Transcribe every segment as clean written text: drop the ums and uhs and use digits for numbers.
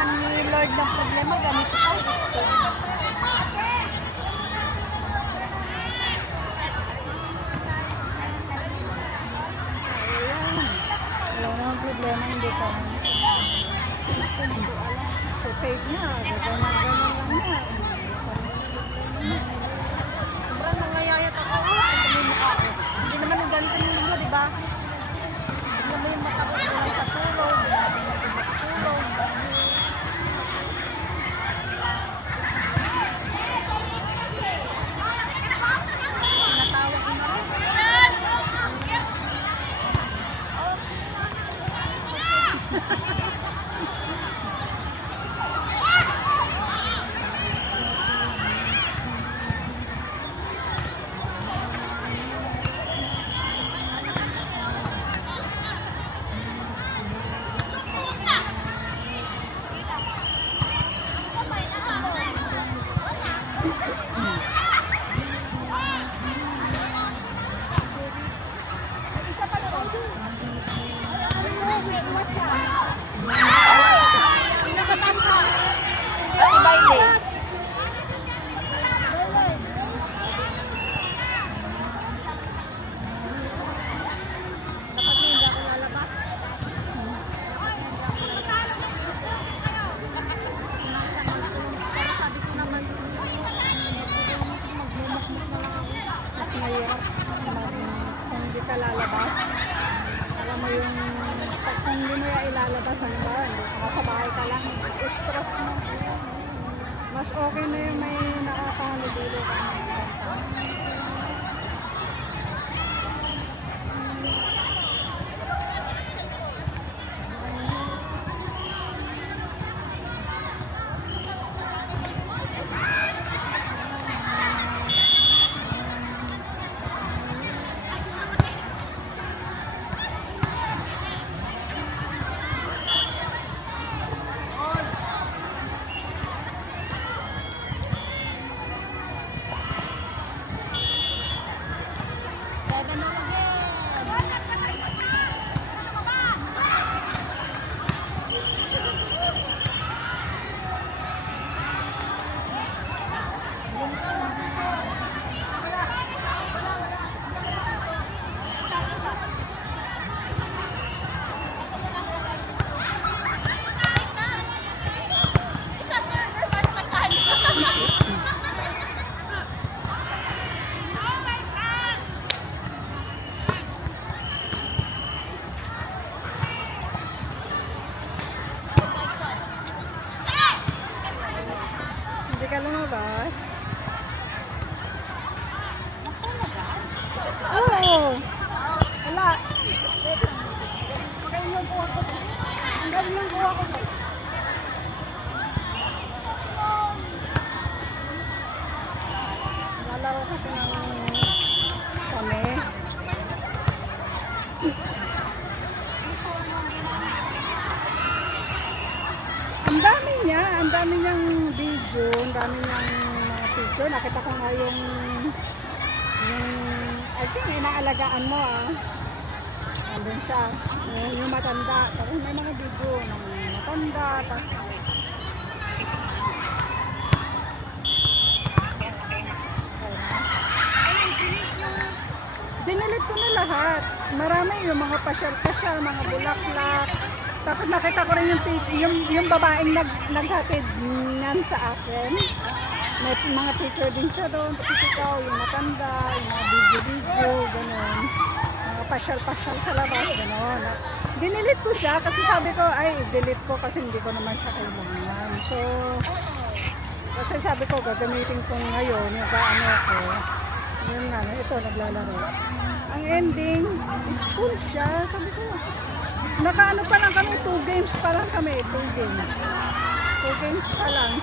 naman ni Lord ng problema, gamit ito. Wala namang problema, hindi ka. Gusto mo ko alam. So, fake na. Ganyan lang na. Sobrang nangayayat ako. Ito yung mukha ko. Hindi naman yung ganito ng linggo, di ba? Hindi naman yung mata ko lang sa tulog. Tulog. Tinatawag ko na. Kung hindi ka lalabas, alam mo yung kung hindi mo yung ilalabas, ano ba, nasa bahay ka lang, stress mo. Mas okay na yung may nakakahalubilo ka na. Hindi ka lumabas? Oo! Wala! Ang galing ng buha ko. Ang galing ng buha ko. Lalaro kasi ng kami. Ang dami niyang video, ang dami niyang mga picture. Nakita ko nga yung I think inaalagaan mo andun siya, yung matanda. Tapos may mga video ng matanda. Dinilit ko na lahat. Marami yung mga pasyal-pasyal, mga bulaklak. Tapos nakita ko rin yung babaeng naghatid niyan sa akin. May mga picture din siya doon. Tapos ikaw, yung matanda, yung mga video-video, gano'n. Mga pasyal-pasyal sa labas, gano'n. Dinilit ko siya kasi sabi ko, ay, delete ko kasi hindi ko naman siya kailangan. So, kasi sabi ko, gagamitin ko ngayon, yung gaano ko. Yun nga, ito, naglalaro. Ang ending, is cool siya. Sabi ko, nakaano pa lang kami, 2 games pa lang kami, 2 games. 2 games pa lang.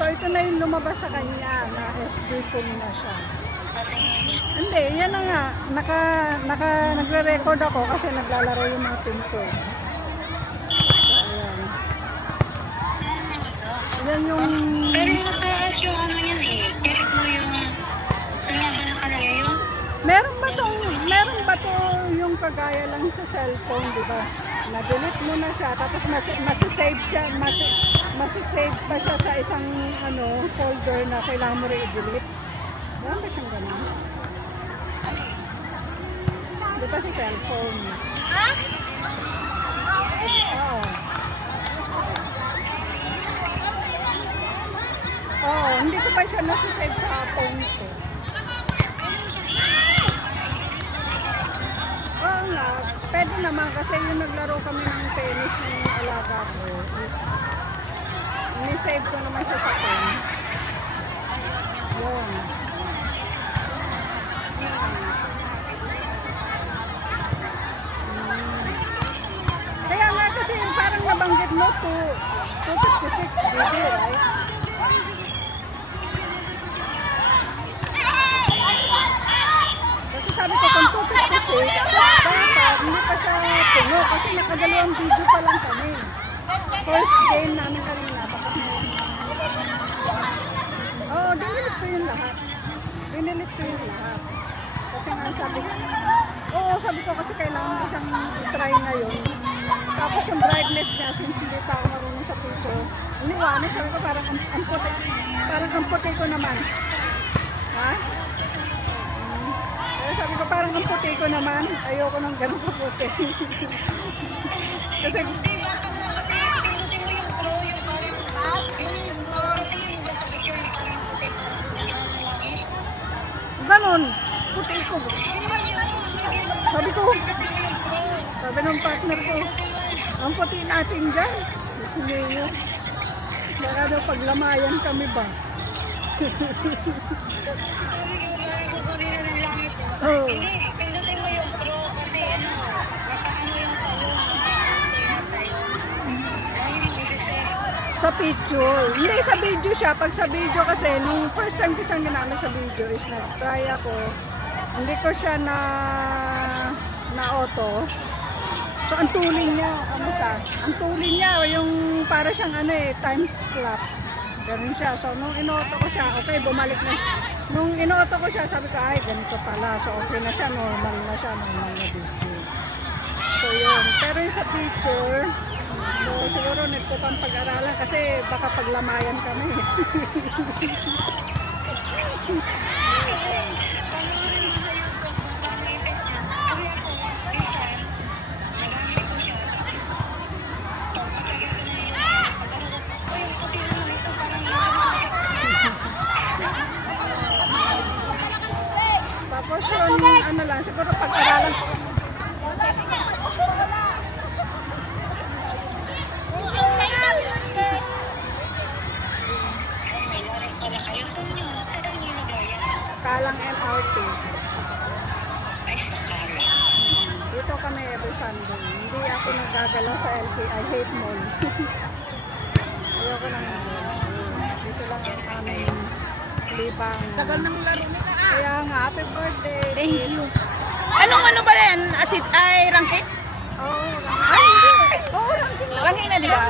So ito na yung lumabas sa kanya, na SD full na siya. Hindi, yan na nga. Nagre-record ako kasi naglalaro yung mga team ko. So, ayan. Yan yung... Pero mataas yung ano yan eh. Check mo yung... Saan nga ba nakalagay yun? Meron ba to yung kagaya lang sa cellphone, di ba? Na-delete mo na siya, tapos masisave siya, masisave pa siya sa isang folder na kailangan mo rin i-delete. Meron ba siyang ganun? Di ba sa cellphone? Ha? Oo. Oo, hindi ko pa siya nasisave sa phone ko. Oo nga, pwede naman kasi yung naglaro kami ng tennis yung alaga ko. Ni-save ko naman siya sa phone. Yun. Kaya nga kasi parang nabanggit mo 256 GB, right? Kasi sabi ko kung 256, dapat hindi pa siya puno kasi nakadalawang video pa lang kami. First game namin kanina. Oo, dinilit ko yung lahat. Dinilit ko yung lahat. Kasi nga sabi ko kasi kailangan ko siyang try ngayon. Tapos yung brightness niya, since hindi pa ako marunong sa picture, iniwanan, sabi ko parang ang puti ko naman. Ha? Kaya sabi ko parang ang puti ko naman, ayoko nang ganun kaputi. Kasi ganun, puti ko. Sabi ng partner ko, ang puti natin dyan. Gusto niyo. Baka daw paglamayan kami ba? Oh. Pindutin mo yung pro kasi makaano yung Sa picture. Hindi, sa video siya. Pag sa video kasi, nung first time ko siyang ginamit sa video is nag-try ako. Hindi ko siya na auto. So, ang tuling niya, ang tuling niya, yung para siyang times clock. Ganun siya. So, nung in-auto ko siya, okay, bumalik na. Nung in-auto ko siya, sabi ko, ay, ganito pala. So, okay na siya, normal na video. So, yun. Pero yung sa picture, so, siguro need ko pang pag-aralan kasi baka paglamayan kami. Tapos yun, lang, siguro pag-aralan ko. Kalang MRT. Dito kami every Sunday. Hindi ako nagagalaw sa LK. I hate mall. Ayoko nang dito lang ang aming libang. Tagal ng laro nila. Kaya nga, happy birthday. Thank you. Anong ba yan? Asit ay ranking? Oo, Ay, hindi. Oo, ranking lang. Ranking na, di ba?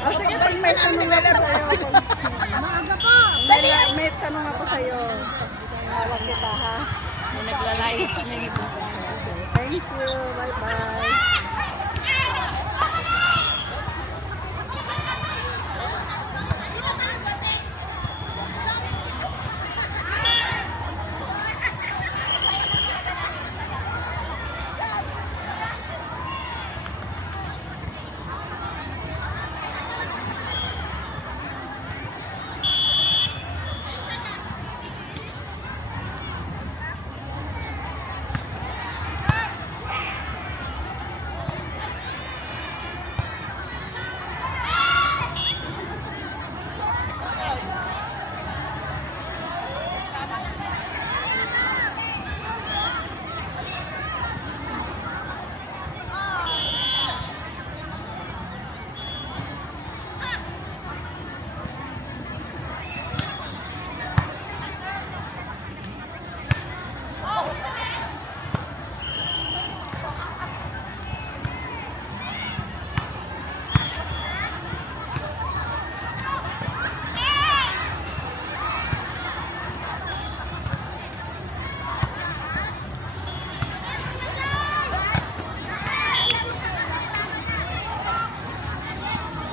Oh, sige, pag may tanong ako sa'yo. Maaga pa. Dali. May tanong ako sa'yo. Tawag kita, ha? May naglalayo. Thank you. Bye-bye.